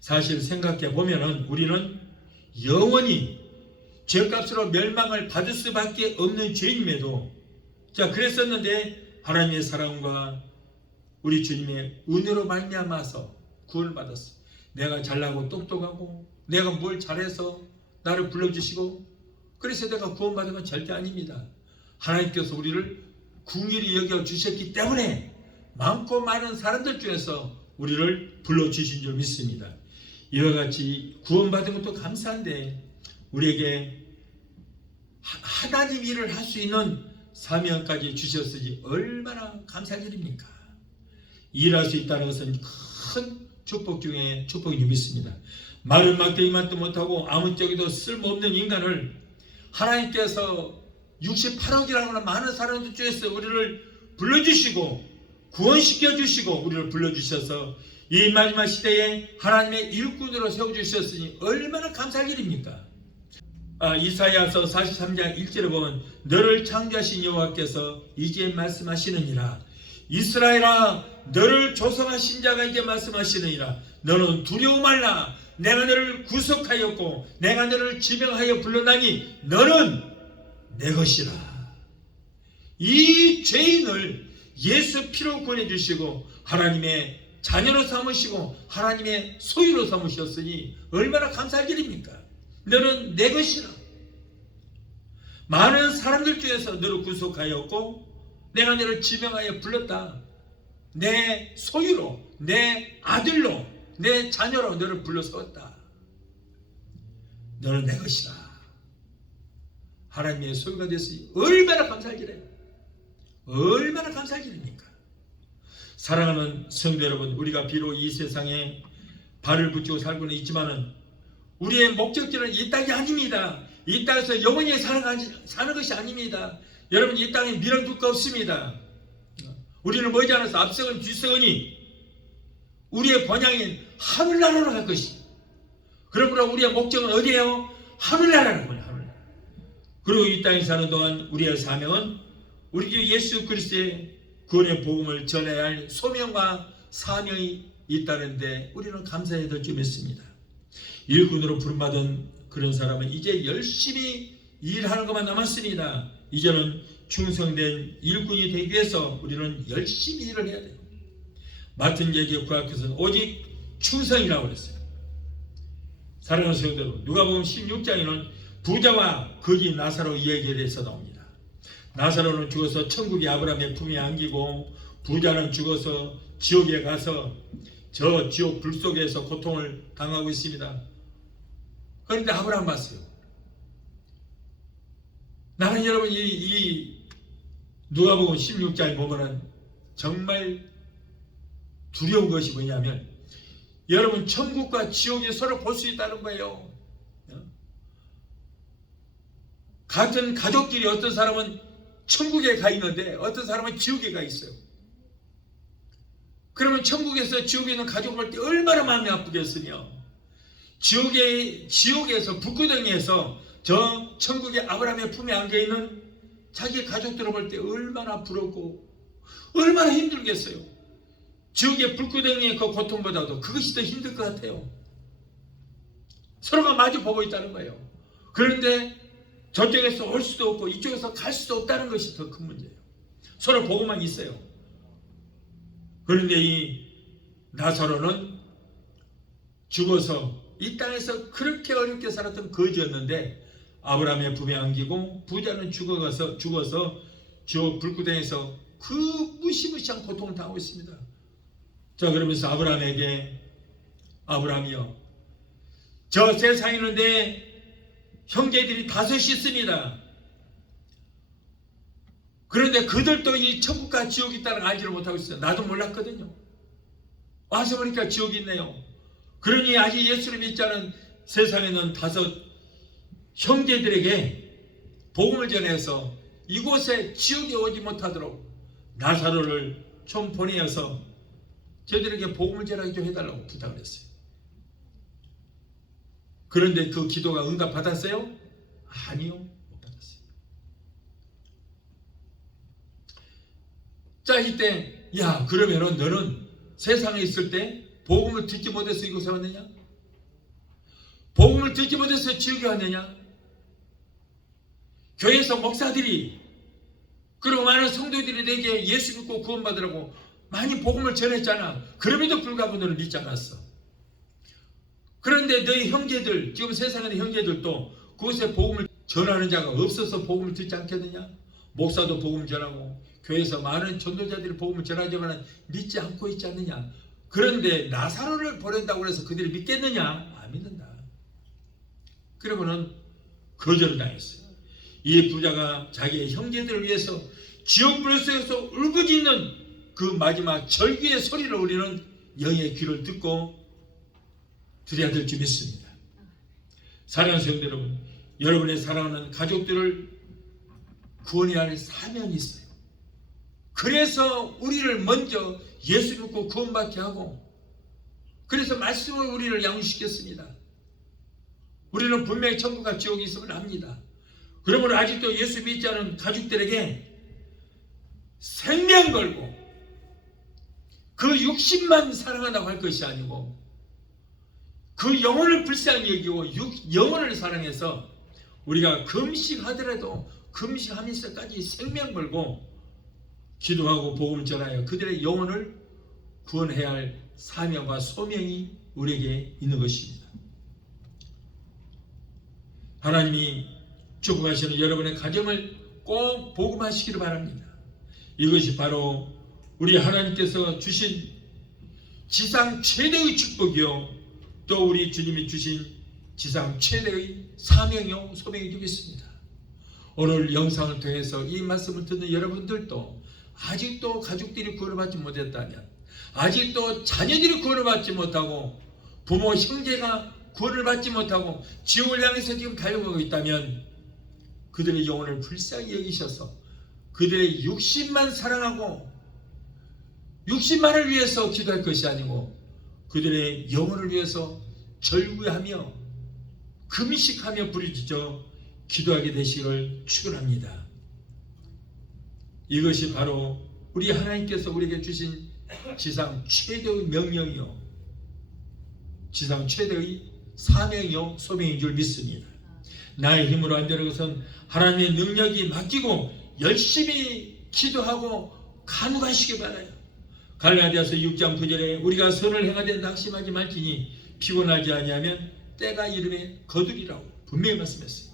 사실 생각해 보면은 우리는 영원히 죄값으로 멸망을 받을 수밖에 없는 죄인임에도, 자, 그랬었는데 하나님의 사랑과 우리 주님의 은혜로 말미암아서 구원을 받았어. 내가 잘나고 똑똑하고 내가 뭘 잘해서 나를 불러주시고 그래서 내가 구원받은 건 절대 아닙니다. 하나님께서 우리를 긍휼히 여겨주셨기 때문에 많고 많은 사람들 중에서 우리를 불러주신 줄 믿습니다. 이와 같이 구원받은 것도 감사한데 우리에게 하나님 일을 할 수 있는 사명까지 주셨으니 얼마나 감사할 일입니까? 일할 수 있다는 것은 큰 축복 중에 축복인 줄 믿습니다. 마른 막대기만도 못하고 아무짝에도 쓸모없는 인간을 하나님께서 68억이라고 하는 많은 사람들 중에서 우리를 불러주시고 구원시켜 주시고 우리를 불러주셔서 이 마지막 시대에 하나님의 일꾼으로 세워주셨으니 얼마나 감사할 일입니까? 이사야서 43장 1절에 보면 너를 창조하신 여호와께서 이제 말씀하시느니라. 이스라엘아, 너를 조성하신 자가 이제 말씀하시느니라. 너는 두려워 말라. 내가 너를 구속하였고 내가 너를 지명하여 불렀나니 너는 내 것이라. 이 죄인을 예수 피로 구원해 주시고 하나님의 자녀로 삼으시고 하나님의 소유로 삼으셨으니 얼마나 감사할 일입니까? 너는 내 것이라. 많은 사람들 중에서 너를 구속하였고 내가 너를 지명하여 불렀다. 내 소유로, 내 아들로, 내 자녀로 너를 불러세웠다. 너는 내 것이라. 하나님의 소유가 됐으니 얼마나 감사할 일이에요. 얼마나 감사할 일입니까? 사랑하는 성도 여러분, 우리가 비록 이 세상에 발을 붙이고 살고는 있지만은 우리의 목적지는 이 땅이 아닙니다. 이 땅에서 영원히 사는 것이 아닙니다. 여러분, 이 땅에 밀어둘 거 없습니다. 우리는 머지 않아서 앞서건 뒤서거니 우리의 번향인 하늘나라로 갈 것이. 그러므로 우리의 목적은 어디예요? 하늘나라라는 거예요. 하늘나라. 그리고 이 땅에 사는 동안 우리의 사명은 우리 주 예수 그리스도의 구원의 복음을 전해야 할 소명과 사명이 있다는데 우리는 감사해야 될 점이 있습니다. 일꾼으로 부름받은 그런 사람은 이제 열심히 일하는 것만 남았습니다. 이제는 충성된 일꾼이 되기 위해서 우리는 열심히 일을 해야 돼요. 맡은 얘기의 구약에서는 오직 충성이라고 그랬어요. 사랑하는 성도들, 누가복음 16장에는 부자와 거지 나사로 이야기에 대해서 나옵니다. 나사로는 죽어서 천국의 아브라함의 품에 안기고 부자는 죽어서 지옥에 가서 저 지옥 불 속에서 고통을 당하고 있습니다. 그런데 아브라함 봤어요. 나는 여러분 이 누가복음 16장에 보면은 정말 두려운 것이 뭐냐면 여러분 천국과 지옥이 서로 볼 수 있다는 거예요. 같은 가족끼리 어떤 사람은 천국에 가 있는데 어떤 사람은 지옥에 가 있어요. 그러면 천국에서 지옥에 있는 가족을 볼 때 얼마나 마음이 아프겠으며 지옥에서 불구덩이에서 저 천국의 아브라함의 품에 안겨있는 자기 가족들을 볼 때 얼마나 부럽고 얼마나 힘들겠어요. 지옥의 불구덩이의 그 고통보다도 그것이 더 힘들 것 같아요. 서로가 마주 보고 있다는 거예요. 그런데 저쪽에서 올 수도 없고 이쪽에서 갈 수도 없다는 것이 더 큰 문제예요. 서로 보고만 있어요. 그런데 이 나사로는 죽어서 이 땅에서 그렇게 어렵게 살았던 거지였는데 아브라함의 품에 안기고 부자는 죽어서 지옥 불구덩이에서 그 무시무시한 고통을 당하고 있습니다. 자, 그러면서 아브라함에게 아브라함이여 저 세상에는 내 형제들이 5이 있습니다. 그런데 그들도 이 천국과 지옥이 있다는 걸 알지를 못하고 있어요. 나도 몰랐거든요. 와서 보니까 지옥이 있네요. 그러니 아직 예수를 믿지 않은 세상에는 5 형제들에게 복음을 전해서 이곳에 지옥에 오지 못하도록 나사로를 좀 보내어서 저들에게 복음을 전하게 좀 해달라고 부탁을 했어요. 그런데 그 기도가 응답받았어요? 아니요, 못 받았어요. 자, 이때 야 그러면은 너는 세상에 있을 때 복음을 듣지 못해서 이곳에 왔느냐? 복음을 듣지 못해서 지옥에 왔느냐? 교회에서 목사들이 그리고 많은 성도들이 내게 예수 믿고 구원받으라고 많이 복음을 전했잖아. 그럼에도 불구하고 너는 믿지 않았어. 그런데 너희 형제들, 지금 세상에 있는 형제들도 그곳에 복음을 전하는 자가 없어서 복음을 듣지 않겠느냐? 목사도 복음 전하고 교회에서 많은 전도자들이 복음을 전하지만 믿지 않고 있지 않느냐? 그런데 나사로를 보낸다고 해서 그들이 믿겠느냐? 안 믿는다. 그러고는 거절을 당했어요. 이 부자가 자기의 형제들을 위해서 지옥불 속에서 울부짖는 그 마지막 절규의 소리를 우리는 영의 귀를 듣고 드려야 될 줄 믿습니다. 사랑하는 성도 여러분, 여러분의 사랑하는 가족들을 구원해야 할 사명이 있어요. 그래서 우리를 먼저 예수 믿고 구원받게 하고 그래서 말씀으로 우리를 양육시켰습니다. 우리는 분명히 천국과 지옥이 있음을 압니다. 그러므로 아직도 예수 믿지 않은 가족들에게 생명 걸고 그 육신만 사랑한다고 할 것이 아니고 그 영혼을 불쌍히 여기고 영혼을 사랑해서 우리가 금식하더라도 금식하면서까지 생명 걸고 기도하고 복음을 전하여 그들의 영혼을 구원해야 할 사명과 소명이 우리에게 있는 것입니다. 하나님이 축복하시는 여러분의 가정을 꼭 복음하시기를 바랍니다. 이것이 바로 우리 하나님께서 주신 지상 최대의 축복이요 또 우리 주님이 주신 지상 최대의 사명이요 소명이 되겠습니다. 오늘 영상을 통해서 이 말씀을 듣는 여러분들도 아직도 가족들이 구원을 받지 못했다면 아직도 자녀들이 구원을 받지 못하고 부모 형제가 구원을 받지 못하고 지옥을 향해서 지금 달려가고 있다면 그들의 영혼을 불쌍히 여기셔서 그들의 육신만 사랑하고 육신만을 위해서 기도할 것이 아니고 그들의 영혼을 위해서 절구하며 금식하며 부르짖어 기도하게 되시기를 축원합니다. 이것이 바로 우리 하나님께서 우리에게 주신 지상 최대의 명령이요, 지상 최대의 사명이요 소명인 줄 믿습니다. 나의 힘으로 안 되는 것은 하나님의 능력이 맡기고 열심히 기도하고 간구하시기 바라요. 갈라디아서 6장 9절에 우리가 선을 행하되 낙심하지 말지니 피곤하지 아니하면 때가 이르매 거두리라고 분명히 말씀했어요.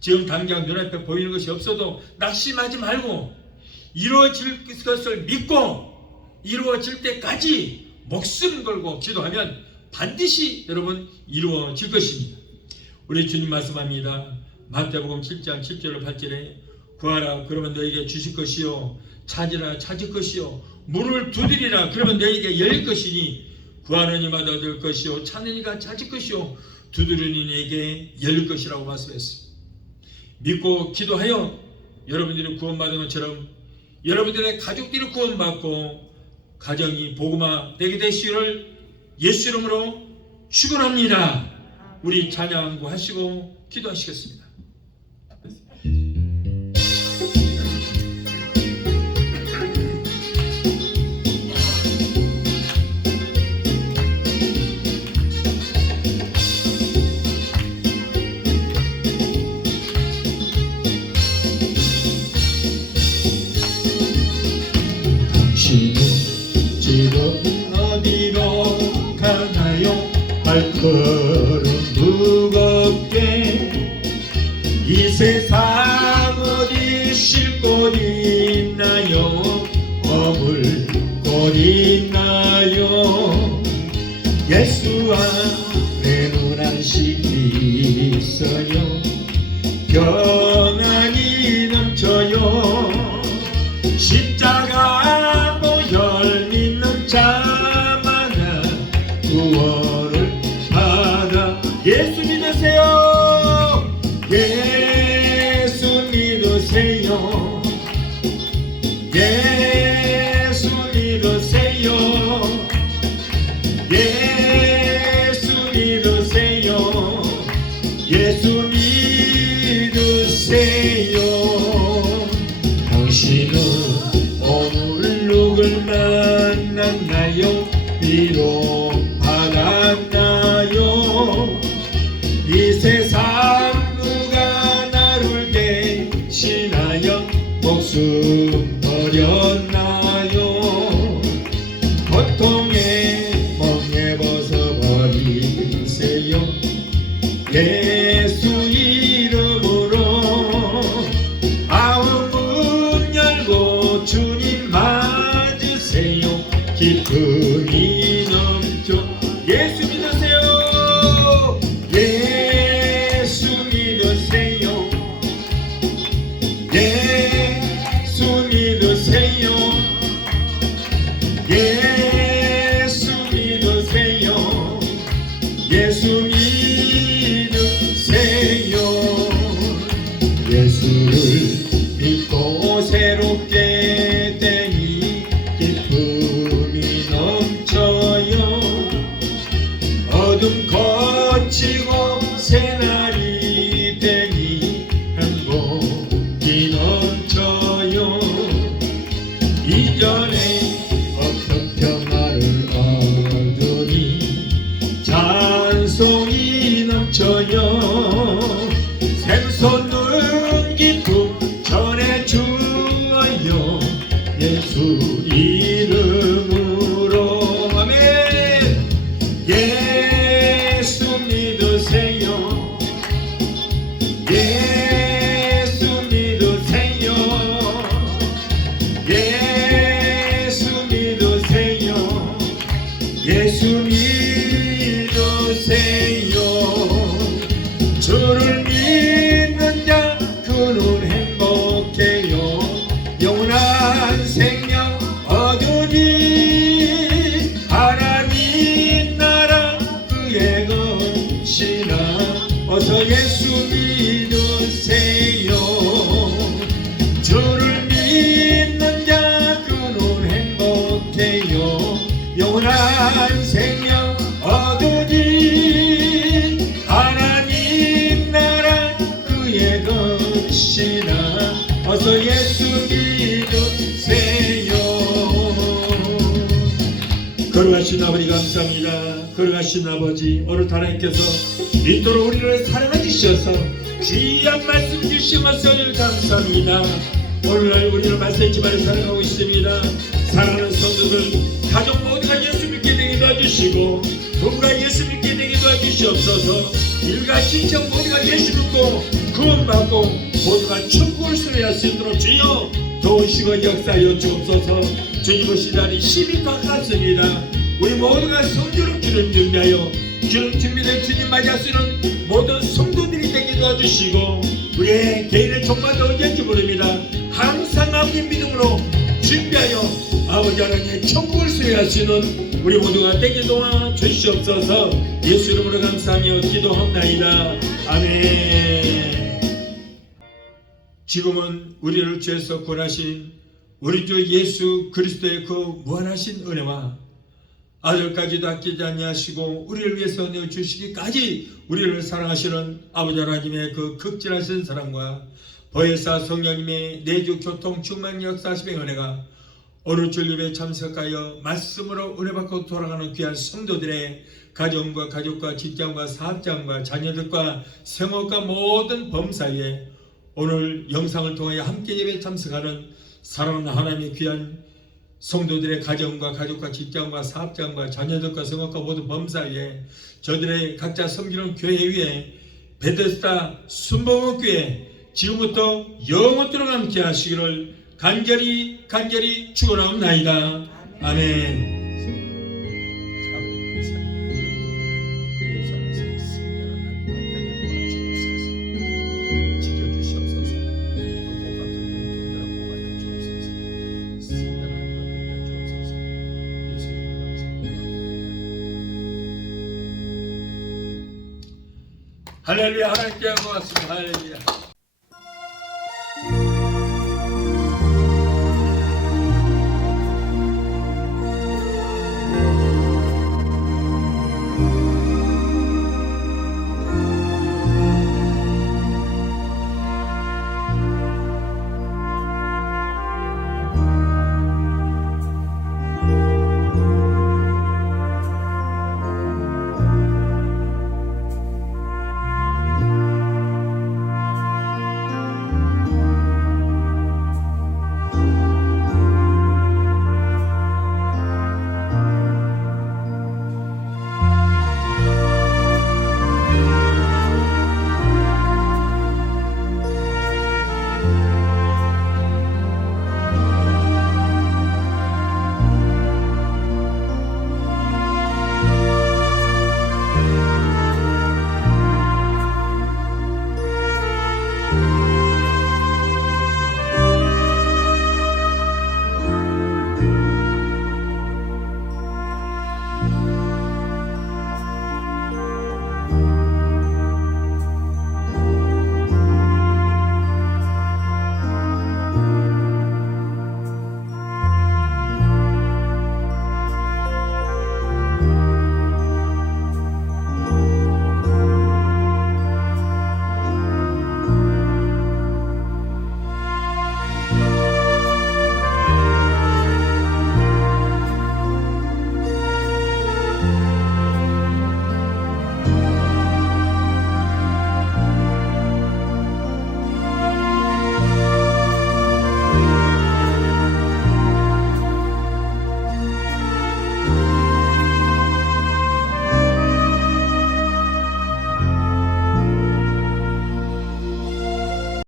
지금 당장 눈앞에 보이는 것이 없어도 낙심하지 말고 이루어질 것을 믿고 이루어질 때까지 목숨 걸고 기도하면 반드시 여러분 이루어질 것입니다. 우리 주님 말씀합니다. 마태복음 7장 7절로 8절에 구하라 그러면 너에게 주실 것이요, 찾으라 찾을 것이요, 문을 두드리라 그러면 너에게 열릴 것이니 구하는 이마다 얻을 것이요, 찾는 이가 찾을 것이요, 두드리는 이에게 열릴 것이라고 말씀했습니다. 믿고 기도하여 여러분들이 구원받은 것처럼 여러분들의 가족들이 구원받고 가정이 복음화 되게 되시기를 예수 이름으로 축원합니다. 우리 찬양도 하시고 기도하시겠습니다. 지금 어디로 가나요? 발걸음 무겁게 이 세상 어디 쉴 곳 있나요? 머물 곳 있나요? 예수 안에는 안식이 있어요. 평안이 넘쳐요. 십자가 보혈 믿는 자마다 구원을 받아. 예수 믿으세요. 예수 믿으세요. 예수 믿으세요. 예수 믿으세요. 예수 믿으세요. 당신은 오늘 누굴 만났나요? 위로 받았나요? 이 세상 누가 나를 대신하여 목숨 버렸나요? 고통에 멍에 벗어버리세요. 예수 이름으로 아무 문 열고 주님 맞으세요. 기쁨이 넘쳐. 예수 믿으세요. 예수 믿으세요. 예수 믿으세요. 예수 믿으세요. 예수 믿으세요. 예수를 믿고 새롭게 되니 기쁨이 넘쳐요. 어둠 거치고 새날이 되니 행복이 넘쳐요. 이전에 어떤 평화를 얻으니 찬송이 넘쳐요. 샘솟는 기쁨 전해주어요. 예수 이름으로. 아멘. 예수 믿으세요. 예수 믿으세요. 예수 믿으세요. 예수 믿으세요. 주를 믿는 자 그는 행복해요. 영원한 생명 얻으니 하나님 나라 그의 것이나. 어서 예수 믿으세요. 주를 믿는 자 그는 행복해요. 영원한 생명 얻으니 하나님 나라 그의 것이나. 어서 예수 믿으세요. 살아계신 아버지 감사합니다. 걸어가신 아버지 오늘 하나님께서 이토록 우리를 사랑해 주셔서 귀한 말씀 주시면서 감사합니다. 오늘날 우리는 말씀지만을 살아가고 있습니다. 사랑하는 성도들 가족 모두가 예수 믿게 되게 도와주시고 부부가 예수 믿게 되게 도와주시옵소서. 일가 친척 모두가 예수 믿고 구원받고 모두가 천국을 수리할 수 있도록 주여 도우시고 역사하여 주옵소서. 주님 오신 날이 10이 가깝습니다. 우리 모두가 성교를 주는 준비하여 주는 준비된 주님 맞이할 수 있는 모든 성도들이 되게 도와주시고 우리의 개인의 종말도 언제인지 모릅니다. 항상 아버지 믿음으로 준비하여 아버지 하나님의 천국을 수행할 수 있는 우리 모두가 되게 도와주시옵소서. 예수 이름으로 감사하며 기도합나이다. 아멘. 지금은 우리를 죄에서 구원하신 우리 주 예수 그리스도의 그 무한하신 은혜와 아들까지도 아끼지 아니하시고 우리를 위해서 내어주시기까지 우리를 사랑하시는 아버지 하나님의 그 극진하신 사랑과 보혜사 성령님의 내주 교통 충만 역사하심의 은혜가 오늘 주일예배에 참석하여 말씀으로 은혜받고 돌아가는 귀한 성도들의 가정과 가족과 직장과 사업장과 자녀들과 생업과 모든 범사에 오늘 영상을 통하여 함께 예배에 참석하는 사랑하는 하나님의 귀한 성도들의 가정과 가족과 직장과 사업장과 자녀들과 생업과 모든 범사에 저들의 각자 섬기는 교회 위에 베데스다 순복음교회 지금부터 영원토록 함께 하시기를 간절히 축원하옵나이다. 아멘. 할렐루야. 하나님께 고맙습니다. 할렐루야.